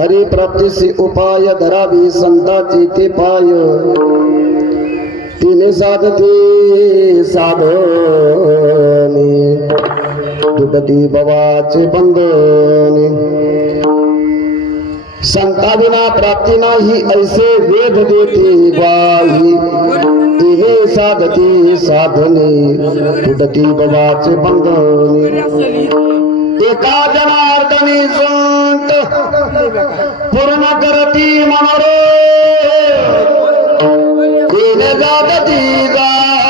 हरि प्राप्ती से उपाय धरावी संताची ते पाय तिने साधते साधने। दुटती भवाचे बंधने संता विना प्राप्ती नाही, ऐसे वेद देते ग्वाही तिने साधती साधने तुटती भवाचे बंधने एका जनार्दनी संत पूर्ण करती मनोरे. जागती जा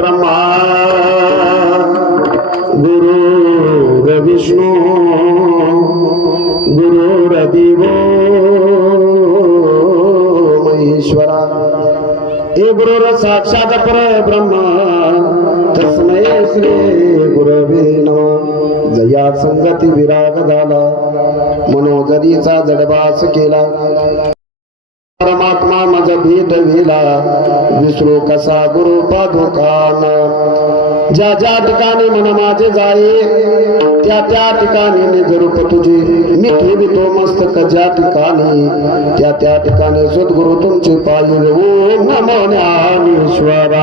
ब्रह्मा। गुरु विष्णू गुरु देव महेश्वरा। हे गुरुर साक्षात परब्रह्म तस्मै श्री गुरवे नमः। जया संगती विराग झाला मनोजरीचा जडबास केला। भेद विला विसरू कसा गुरु पादुकान. ज्या ज्या ठिकाणी मन माझे जाई त्या त्या ठिकाणी मी रूप तुझे. मी ठेवितो मस्तक ज्या ठिकाणी त्या त्या ठिकाणी सद्गुरु तुमचे पाहिजे ओम नमो ज्ञानेश्वरा.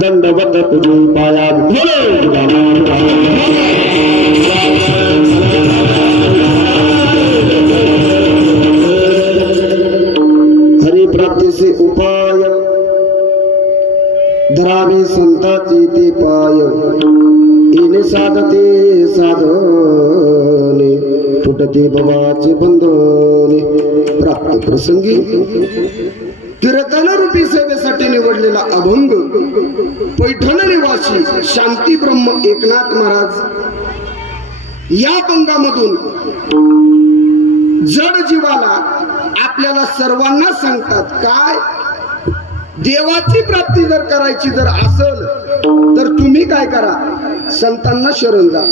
दंडवत तुझे पाया बोलो हरिप्राप्तीचे उपाय धरावे संताची ते पाय इन साधते साधने फुटते बवाचे बंधने प्राप्त प्रसंगी कीर्तन रूपी सेवेसाठी निवडलेला अभंग पैठण निवासी शांती ब्रह्म एकनाथ महाराज या अभंगामधून जड जीवाला आपल्याला सर्वांना सांगतात काय? देवाची प्राप्ती जर करायची जर असल तर तुम्ही काय करा? संतांना शरण जा.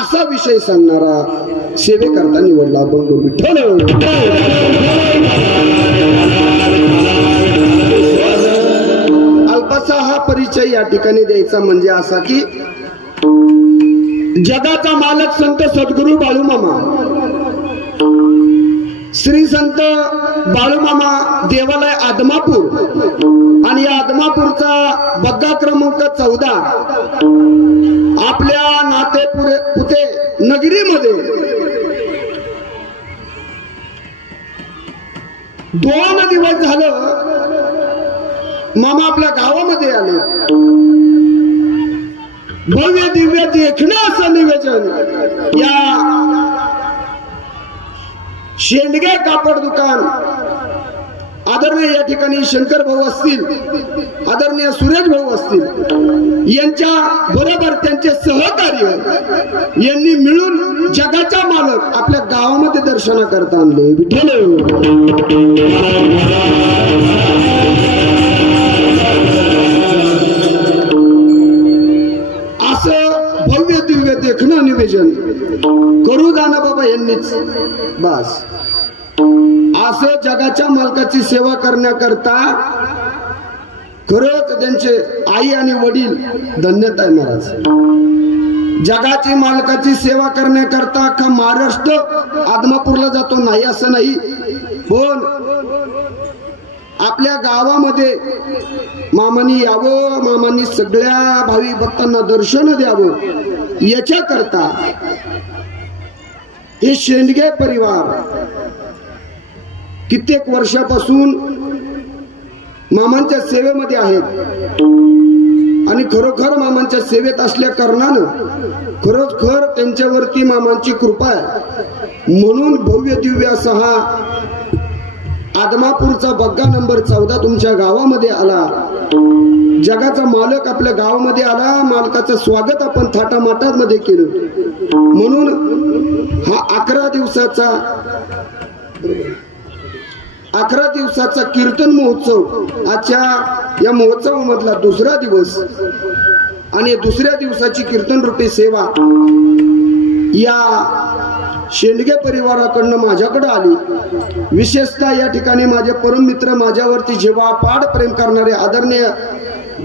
असा विषय सांगणारा सेवेकरता निवडला अभंग विठ्ठल. अल्पसा हा परिचय या ठिकाणी द्यायचा म्हणजे असा की जगाचा मालक संत सद्गुरू बाळूमामा. श्री संत बाळूमामा देवालय आदमापूर आणि या आदमापूरचा बग्गा क्रमांक चौदा आपल्या नाते पुरे पुते नगरीमध्ये दोन दिवस झालं मामा आपल्या गावामध्ये आले. भव्य दिव्य देखणं असं निवेदन. या शेंडगे कापड दुकान. आदरणीय या ठिकाणी शंकर भाऊ असतील आदरणीय सुरेश भाऊ असतील यांच्या बरोबर त्यांचे सहकार्य यांनी मिळून जगाचा मालक आपल्या गावामध्ये दर्शनाकरता आणले. विठ्ठल. देखणं करू जाणं बाबा यांनीच? बस. असं जगाच्या मालकाची सेवा करण्याकरता खरंच त्यांचे आई आणि वडील धन्यता आहे महाराज. जगाची मालकाची सेवा करण्याकरता अख्खा महाराष्ट्र आदमापूरला जातो नाही असं नाही. पण आपल्या गावामध्ये मामानी यावं मामानी सगळ्या भावी भक्तांना दर्शन द्यावं याच्याकरता हे शेंडगे परिवार कित्येक वर्षापासून मामांच्या सेवेमध्ये आहेत. आणि खरोखर मामांच्या सेवेत असल्या कारणानं खरोखर त्यांच्यावरती मामांची कृपा आहे. म्हणून भव्य दिव्य असा हा आदमापूरचा बग्गा नंबर चौदा तुमच्या गावामध्ये आला. जगाचा मालक आपल्या गावामध्ये आला. मालकाचं स्वागत आपण थाटामाटात मध्ये केलं. म्हणून हा अकरा दिवसाचा अकरा दिवसाचा कीर्तन महोत्सव आजच्या या महोत्सवामधला दुसरा दिवस आणि दुसऱ्या दिवसाची कीर्तन रूपी सेवा या शेंडगे परिवाराकडनं माझ्याकडं आली. विशेषतः या ठिकाणी माझे परम मित्र माझ्यावरती जेव्हा पाड प्रेम करणारे आदरणीय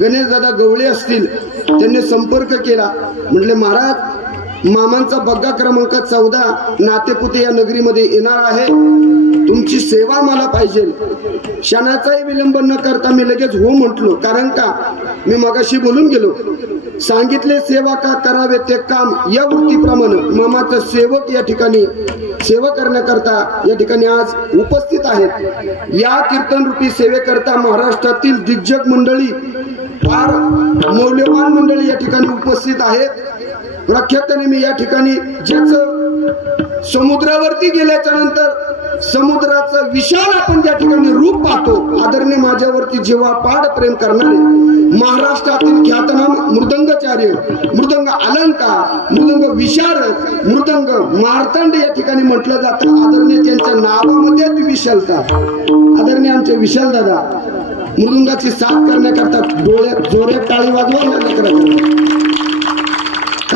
गणेशदादा गवळे असतील त्यांनी संपर्क केला. म्हटले महाराज मामांचा बग्गा क्रमांक चौदा नातेपुते या नगरीमध्ये येणार आहे. तुमची सेवा मला पाहिजे. क्षणाचाही विलंब न करता मी लगेच हो म्हटलो. कारण का? मी मगाशी बोलून गेलो. सांगितले सेवा का करावे ते काम या वृत्तीप्रमाणे मामाचा सेवक या ठिकाणी सेवा करण्याकरता या ठिकाणी आज उपस्थित आहेत. या कीर्तन रूपी सेवेकरता महाराष्ट्रातील दिग्गज मंडळी फार मौल्यवान मंडळी या ठिकाणी उपस्थित आहेत. प्रख्यातने मी या ठिकाणी ज्याचं समुद्रावरती गेल्याच्यानंतर समुद्राचं विशाल आपण त्या ठिकाणी रूप पाहतो आदरणीय माझ्यावरती जेव्हा पाड प्रेम करणारे महाराष्ट्रातील ख्यातनाम मृदंगाचार्य मृदंग अलंकार मृदंग विशारद मृदंग मार्तंड या ठिकाणी म्हटलं जातं. आदरणीय त्यांच्या नावामध्ये ती विशालता. आदरणीय आमचे विशाल दादा मृदंगाची साथ करण्याकरता डोळ्यात जोऱ्यात टाळी वाजवा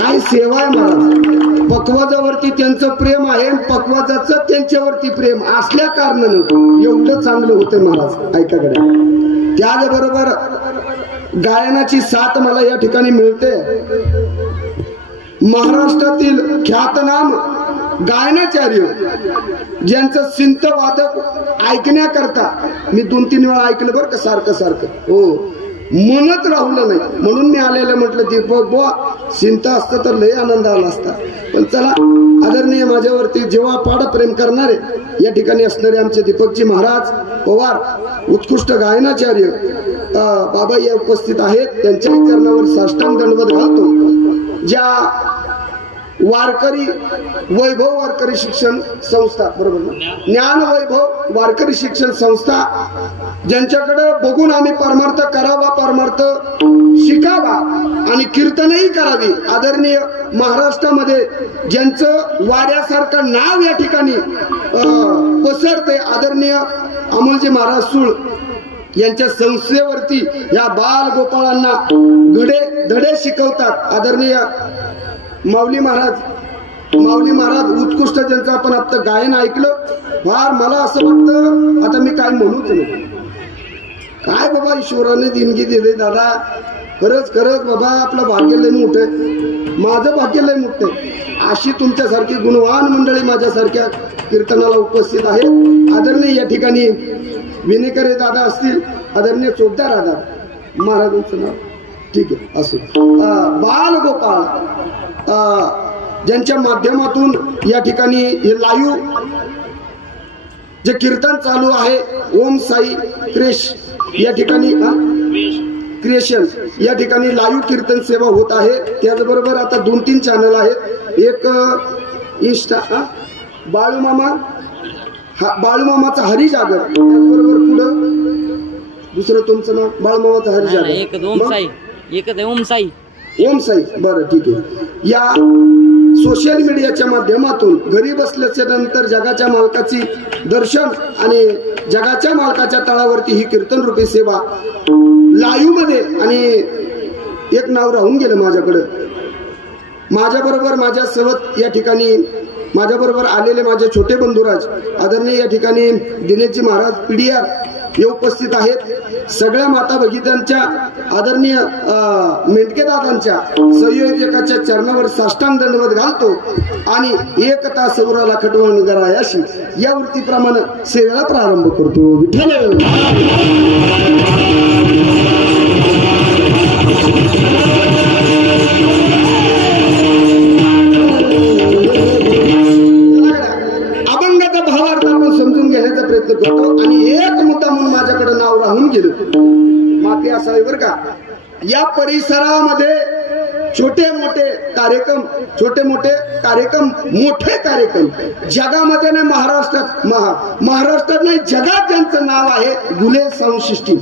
ही सेवा आहे महाराज पकवाजावरती त्यांचं प्रेम आहे पकवाजाच त्यांच्यावरती प्रेम असल्या कारणानं एवढं चांगलं होतं महाराज ऐकाकडे त्याचबरोबर गायनाची साथ मला या ठिकाणी मिळते. महाराष्ट्रातील ख्यातनाम गायनाचार्य ज्यांचं सिंत वादक ऐकण्याकरता मी दोन तीन वेळा ऐकलं बरं का सारखं सारखं हो. म्हणत राहुलं नाही. म्हणून मी आलेलं म्हटलं दीपक बुवा चिंता असतं तर लय आनंद आला असता. पण चला आदरणीय माझ्यावरती जेव्हा पाड प्रेम करणारे या ठिकाणी असणारे आमचे दीपकजी महाराज पवार उत्कृष्ट गायनाचार्य बाबा या उपस्थित आहेत. त्यांच्या चरणावर साष्टांग दंडवत घालतो ज्या वारकरी वैभव वारकरी शिक्षण संस्था बरोबर ना? ज्ञान वैभव वारकरी शिक्षण संस्था ज्यांच्याकडे बघून आम्ही परमार्थ करावा परमार्थ शिकावा आणि कीर्तनही करावी. आदरणीय महाराष्ट्रामध्ये ज्यांचं वाऱ्यासारखं नाव या ठिकाणी पसरते आदरणीय अमोलजी महाराज सुळ यांच्या संस्थेवरती या बाल गोपाळांना घडे धडे शिकवतात. आदरणीय माऊली महाराज माऊली महाराज उत्कृष्ट ज्यांचं आपण आता गायन ऐकलं फार मला असं वाटतं आता मी काय म्हणूच नाही. काय बाबा ईश्वराने देणगी दिली दादा? खरंच खरंच बाबा आपलं भाग्य लय मोठं आहे. माझं भाग्य लय मोठं आहे. अशी तुमच्यासारखी गुणवान मंडळी माझ्यासारख्या कीर्तनाला उपस्थित आहे आदरणीय या ठिकाणी विनेकरे दादा असतील आदरणीय चोपदार दादा. महाराजांचं नाव. ठीक आहे असो. बाल गोपाळ ज्यांच्या माध्यमातून या ठिकाणी हे लाईव्ह जे कीर्तन चालू आहे ओम साई क्रेश या ठिकाणी? क्रिएशन या ठिकाणी लाईव्ह कीर्तन सेवा होत आहे. त्याचबरोबर आता दोन तीन चॅनल आहेत. एक इंस्टा? बाळूमामा हा? बाळूमामाचा हरिजागर त्याचबरोबर पुढं दुसरं तुमचं नाव? बाळूमामाचा हरिजागर एकच ओम मग? साई. एकच आहे ओम साई. ओम साई बरं ठीक आहे. या सोशल मीडियाच्या माध्यमातून घरी बसल्याच्या नंतर जगाच्या मालकाची दर्शन आणि जगाच्या मालकाच्या तळावरती ही कीर्तन रूपी सेवा लाईव्हमध्ये आणि एक नाव राहून गेलं माझ्याकडं. माझ्याबरोबर माझ्या सोबत या ठिकाणी माझ्याबरोबर आलेले माझे छोटे बंधुराज आदरणीय या ठिकाणी दिनेशजी महाराज पीडीआर हे उपस्थित आहेत. सगळ्या माता भगितांच्या आदरणीय अं, संयोजकाच्या चरणावर साष्टांग दंडवत घालतो आणि एकता सौराला खटवण करायाशी या वृत्तीप्रमाणे सेवेला प्रारंभ करतो. विठ्ठल! अभंगाचा असावी बरं का? या परिसरामध्ये छोटे मोठे कार्यक्रम छोटे मोठे कार्यक्रम मोठे कार्यक्रम. जगामध्ये नाही महाराष्ट्रात महा महाराष्ट्रात नाही जगात ज्यांचं नाव आहे गुन्हे साऊंड सिस्टीम.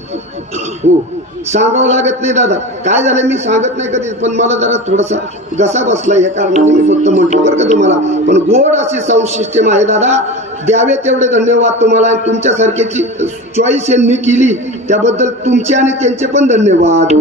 हो सांगावं लागत नाही दादा. काय झालं मी सांगत नाही कधी पण मला जरा थोडासा घसा बसला या कारणाने मी फक्त म्हटलं बरं का तुम्हाला. पण गोड अशी साऊंड सिस्टीम आहे दादा. द्यावे तेवढे धन्यवाद तुम्हाला. आणि तुमच्यासारख्याची चॉईस यांनी केली त्याबद्दल तुमचे आणि त्यांचे पण धन्यवाद.